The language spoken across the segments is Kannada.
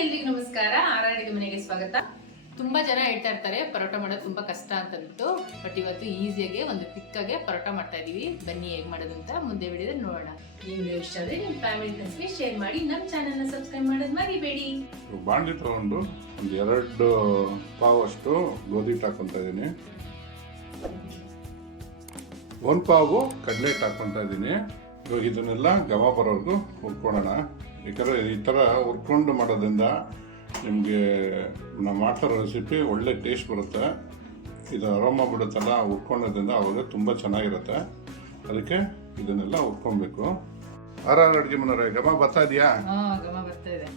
ಎಲ್ರಿಗೂ ನಮಸ್ಕಾರ. ಅಡುಗೆ ಮನೆಗೆ ಸ್ವಾಗತ. ತುಂಬಾ ಜನ ಹೇಳ್ತಾ ಇರ್ತಾರೆ ಪರೋಟ ಮಾಡೋದು ತುಂಬಾ ಕಷ್ಟ ಅಂತಂದ್ಬಿಟ್ಟು, ಬಟ್ ಇವತ್ತು ಈಸಿಯಾಗಿ ಒಂದು ಕ್ವಿಕ್ಕಾಗೆ ಪರೋಟ ಮಾಡ್ತಾ ಇದೀವಿ. ಬನ್ನಿ ಹೇಗೆ ಮಾಡೋದು ಅಂತ ಮುಂದೆ ವಿಡಿಯೋದಲ್ಲಿ ನೋಡೋಣ. ಈ ವಿಡಿಯೋ ಇಷ್ಟ ಆದರೆ ನಿಮ್ಮ ಫ್ಯಾಮಿಲಿ ಫ್ರೆಂಡ್ಸ್ಗೆ ಶೇರ್ ಮಾಡಿ, ನಮ್ಮ ಚಾನೆಲ್ನ ಸಬ್ಸ್ಕ್ರೈಬ್ ಮಾಡೋದು ಮರಿಬೇಡಿ. ಬಾಂಡ್ಲಿ ತಗೊಂಡು ಒಂದು 2 ಪಾವ್ ಅಷ್ಟು ಗೋಧಿ ಹಿಟ್ಟು ಹಾಕೊಂತ ಇದ್ದೀನಿ. 1 ಪಾವು ಕಡಲೆ ಹಿಟ್ಟು ಹಾಕೊಂತ ಇದ್ದೀನಿ. ಇವಾಗ ಇದನ್ನೆಲ್ಲ ಘಮ ಬರೋರ್ಗು ಹುರ್ಕೊಳ್ಳೋಣ. ಯಾಕಂದರೆ ಈ ಥರ ಹುರ್ಕೊಂಡು ಮಾಡೋದ್ರಿಂದ ನಿಮಗೆ ನಾವು ಮಾಡ್ತಾರೋ ರೆಸಿಪಿ ಒಳ್ಳೆ ಟೇಸ್ಟ್ ಬರುತ್ತೆ. ಇದು ಅರೋಮ ಬಿಡುತ್ತಲ್ಲ ಹುರ್ಕೊಳ್ಳೋದ್ರಿಂದ ಅವಾಗ ತುಂಬ ಚೆನ್ನಾಗಿರುತ್ತೆ. ಅದಕ್ಕೆ ಇದನ್ನೆಲ್ಲ ಹುರ್ಕೊಬೇಕು. ಅಡುಗೆ ಮನೆಯವರೇ ಘಮ ಬರ್ತಾ ಇದೆಯಾ? ಘಮ ಬರ್ತಾ ಇದೆ.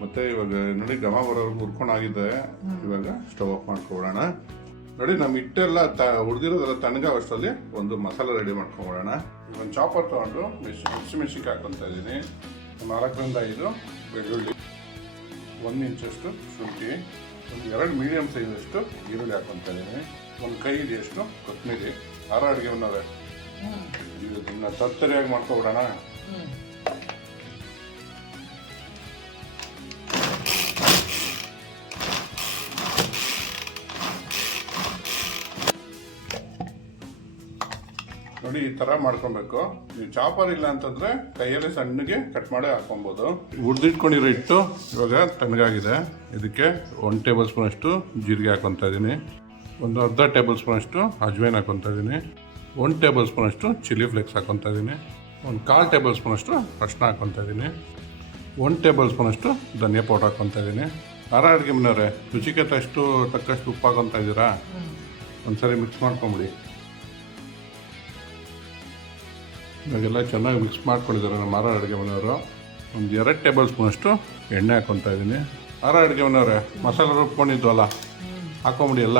ಮತ್ತೆ ಇವಾಗ ನೋಡಿ ಘಮ ಬರೋರ್ಗು ಹುರ್ಕೊಂಡಾಗಿದೆ. ಇವಾಗ ಸ್ಟವ್ ಆಫ್ ಮಾಡ್ಕೊಬಿಡೋಣ. ನೋಡಿ ನಮ್ಮ ಹಿಟ್ಟೆಲ್ಲ ಹುರಿದಿರೋದೆಲ್ಲ ತಣ್ಣಗಾವಷ್ಟರಲ್ಲಿ ಒಂದು ಮಸಾಲೆ ರೆಡಿ ಮಾಡ್ಕೊಂಬಿಡೋಣ. ಒಂದು ಚಾಪರ್ ತೊಗೊಂಡು ಮೆಣಸಿನ್ಕಾಯಿ ಹಾಕೊತಾ ಇದ್ದೀನಿ. 4ರಿಂದ 5 ಬೆಳ್ಳುಳ್ಳಿ, 1 ಇಂಚಷ್ಟು ಶುಂಠಿ, ಒಂದು 2 ಮೀಡಿಯಮ್ ಸೈಜಷ್ಟು ಈರುಳ್ಳಿ ಹಾಕೊತಾ ಇದ್ದೀನಿ. ಒಂದು ಕೈ ಹಿಡಿಯಷ್ಟು ಕೊತ್ತಂಬರಿ. ಅಡುಗೆ ಮನೆಯವರೇ ಇದನ್ನ ತರ್ತರಿಯಾಗಿ ಮಾಡ್ಕೊಬಿಡೋಣ. ನೋಡಿ ಈ ಥರ ಮಾಡ್ಕೊಬೇಕು. ನೀವು ಚಾಪರ್ ಇಲ್ಲ ಅಂತಂದರೆ ಕೈಯಲ್ಲಿ ಸಣ್ಣಗೆ ಕಟ್ ಮಾಡಿ ಹಾಕೊಬೋದು. ಹುರಿದಿಟ್ಕೊಂಡಿರೋ ಹಿಟ್ಟು ಇವಾಗ ತಣ್ಣಗಾಗಿದೆ. ಇದಕ್ಕೆ 1 ಟೇಬಲ್ ಸ್ಪೂನ್ ಅಷ್ಟು ಜೀರಿಗೆ ಹಾಕೊತಾ ಇದ್ದೀನಿ. ಒಂದು ಅರ್ಧ ಟೇಬಲ್ ಸ್ಪೂನ್ ಅಷ್ಟು ಅಜ್ವೈನ್ ಹಾಕೊತಾ ಇದ್ದೀನಿ. 1 ಟೇಬಲ್ ಸ್ಪೂನ್ ಅಷ್ಟು ಚಿಲ್ಲಿ ಫ್ಲೇಕ್ಸ್ ಹಾಕೊತಾ ಇದ್ದೀನಿ. ಒಂದು 1/4 ಟೇಬಲ್ ಸ್ಪೂನ್ ಅಷ್ಟು ಅರಿಶಿನ ಹಾಕೊತಾ ಇದ್ದೀನಿ. 1 ಟೇಬಲ್ ಸ್ಪೂನ್ ಅಷ್ಟು ಧನಿಯಾ ಪೌಡರ್ ಹಾಕೊತಾ ಇದ್ದೀನಿ. ಅಡುಗೆ ಮನೆಯವರೇ ರುಚಿಗೆ ತಕ್ಕಷ್ಟು ಉಪ್ಪು ಹಾಕೊತಾ ಇದ್ದೀರಾ? ಒಂದ್ಸರಿ ಮಿಕ್ಸ್ ಮಾಡ್ಕೊಂಬಿಡಿ. ಇವಾಗೆಲ್ಲ ಚೆನ್ನಾಗಿ ಮಿಕ್ಸ್ ಮಾಡ್ಕೊಂಡಿದ್ದಾರೆ ನಮ್ಮ ಅಡುಗೆ ಮನೆಯವರು. ಒಂದು 2 ಟೇಬಲ್ ಸ್ಪೂನ್ ಅಷ್ಟು ಎಣ್ಣೆ ಹಾಕೊತಾ ಇದ್ದೀನಿ. ಅಡುಗೆ ಮನೆಯವರೇ ಮಸಾಲೆ ರುಬ್ಕೊಂಡಿದ್ವಲ್ಲ ಹಾಕೊಂಬಿಡಿ ಎಲ್ಲ.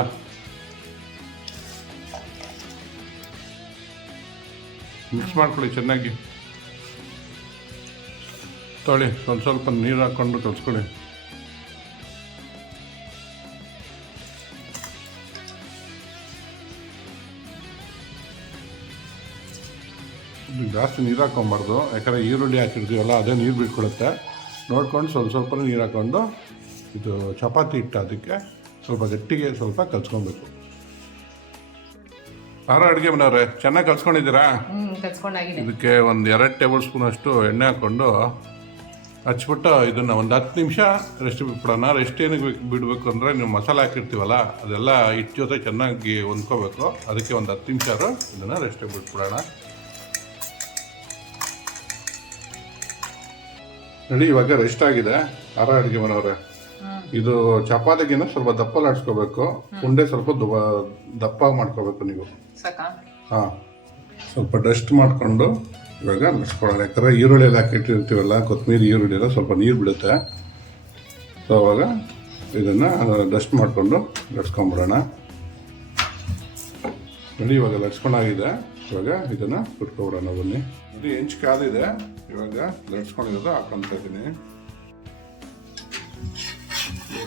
ಮಿಕ್ಸ್ ಮಾಡ್ಕೊಳ್ಳಿ ಚೆನ್ನಾಗಿ. ತೊಳಿ ಸ್ವಲ್ಪ ನೀರು ಹಾಕ್ಕೊಂಡು ಕಲಿಸ್ಕೊಳ್ಳಿ. ಜಾಸ್ತಿ ನೀರು ಹಾಕ್ಕೊಬಾರ್ದು, ಯಾಕಂದರೆ ಈರುಳ್ಳಿ ಹಾಕಿರ್ತೀವಲ್ಲ ಅದೇ ನೀರು ಬಿಟ್ಕೊಡುತ್ತೆ. ನೋಡ್ಕೊಂಡು ಸ್ವಲ್ಪ ನೀರು ಹಾಕ್ಕೊಂಡು ಇದು ಚಪಾತಿ ಹಿಟ್ಟು ಅದಕ್ಕೆ ಸ್ವಲ್ಪ ಗಟ್ಟಿಗೆ ಸ್ವಲ್ಪ ಕಲ್ಸ್ಕೊಬೇಕು. ಅಡುಗೆ ಮನೆಯವರೇ ಚೆನ್ನಾಗಿ ಕಲ್ಸ್ಕೊಂಡಿದ್ದೀರಾ? ಇದಕ್ಕೆ ಒಂದು 2 ಟೇಬಲ್ ಸ್ಪೂನ್ ಅಷ್ಟು ಎಣ್ಣೆ ಹಾಕ್ಕೊಂಡು ಹಚ್ಬಿಟ್ಟು ಇದನ್ನು ಒಂದು 10 ನಿಮಿಷ ರೆಸ್ಟ್ ಬಿಟ್ಬಿಡೋಣ. ರೆಸ್ಟ್ ಏನಕ್ಕೆ ಬಿಡಬೇಕು ಅಂದರೆ ನೀವು ಮಸಾಲೆ ಹಾಕಿರ್ತೀವಲ್ಲ ಅದೆಲ್ಲ ಹಿಟ್ಟು ಜೊತೆ ಚೆನ್ನಾಗಿ ಹೊಂದ್ಕೋಬೇಕು. ಅದಕ್ಕೆ ಒಂದು 10 ನಿಮಿಷ ಇದನ್ನು ರೆಸ್ಟಿಗೆ ಬಿಟ್ಬಿಡೋಣ. ನೋಡಿ ಇವಾಗ ರೆಸ್ಟ್ ಆಗಿದೆ. ಅಡುಗೆ ಮನೆಯವರೇ ಇದು ಚಪಾತಿಗಿನ್ನ ಸ್ವಲ್ಪ ದಪ್ಪ ಲಾಡ್ಸ್ಕೋಬೇಕು. ಉಂಡೆ ಸ್ವಲ್ಪ ದಪ್ಪ ಮಾಡ್ಕೋಬೇಕು ನೀವು. ಹಾಂ, ಸ್ವಲ್ಪ ಡಸ್ಟ್ ಮಾಡಿಕೊಂಡು ಇವಾಗ ಲಟ್ಸ್ಕೊಳ್ಳೋಣ. ಯಾಕಂದರೆ ಈರುಳ್ಳಿ ಎಲ್ಲ ಹಾಕಿಟ್ಟಿರ್ತೀವಲ್ಲ, ಕೊತ್ತಂಬರಿ ಈರುಳ್ಳಿ ಎಲ್ಲ ಸ್ವಲ್ಪ ನೀರು ಬಿಡುತ್ತೆ. ಸೊ ಅವಾಗ ಇದನ್ನು ಡಸ್ಟ್ ಮಾಡಿಕೊಂಡು ಲಟ್ಸ್ಕೊಂಬಿಡೋಣ. ನೋಡಿ ಇವಾಗ ಲಟ್ಸ್ಕೊಂಡಾಗಿದೆ. ಇವಾಗ ಇದನ್ನು ಬಿಟ್ಕೊಬಿಡೋಣ. ಬನ್ನಿ ನೋಡಿ ಹೆಂಚು ಕಾದಿದೆ. ಇವಾಗ ಲಟ್ಸ್ಕೊಂಡಿರೋದು ಹಾಕೊತಾ ಇದ್ದೀನಿ.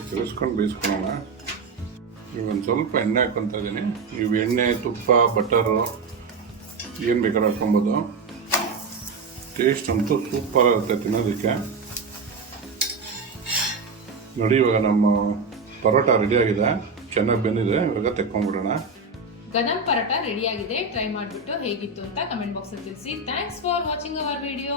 ತಿರ್ಸ್ಕೊಂಡು ಬೇಯಿಸ್ಕೊಳ್ಳೋಣ. ಒಂದು ಸ್ವಲ್ಪ ಎಣ್ಣೆ ಹಾಕ್ಕೊತಾ ಇದ್ದೀನಿ. ನೀವು ಎಣ್ಣೆ, ತುಪ್ಪ, ಬಟರು ಏನು ಬೇಕಾದ್ರೂ ಹಾಕ್ಕೊಬೋದು. ಟೇಸ್ಟ್ ಅಂತೂ ಸೂಪರ್ ಆಗುತ್ತೆ ತಿನ್ನೋದಕ್ಕೆ. ನೋಡಿ ಇವಾಗ ನಮ್ಮ ಪರೋಟ ರೆಡಿಯಾಗಿದೆ, ಚೆನ್ನಾಗಿ ಬೆಂದಿದೆ. ಇವಾಗ ತೆಕ್ಕೊಂಡ್ಬಿಡೋಣ. ಗದಂ ಪರೋಟ ರೆಡಿ ಆಗಿದೆ. ಟ್ರೈ ಮಾಡಿಬಿಟ್ಟು ಹೇಗಿತ್ತು ಅಂತ ಕಮೆಂಟ್ ಬಾಕ್ಸಲ್ಲಿ ತಿಳಿಸಿ. Thanks for watching our video.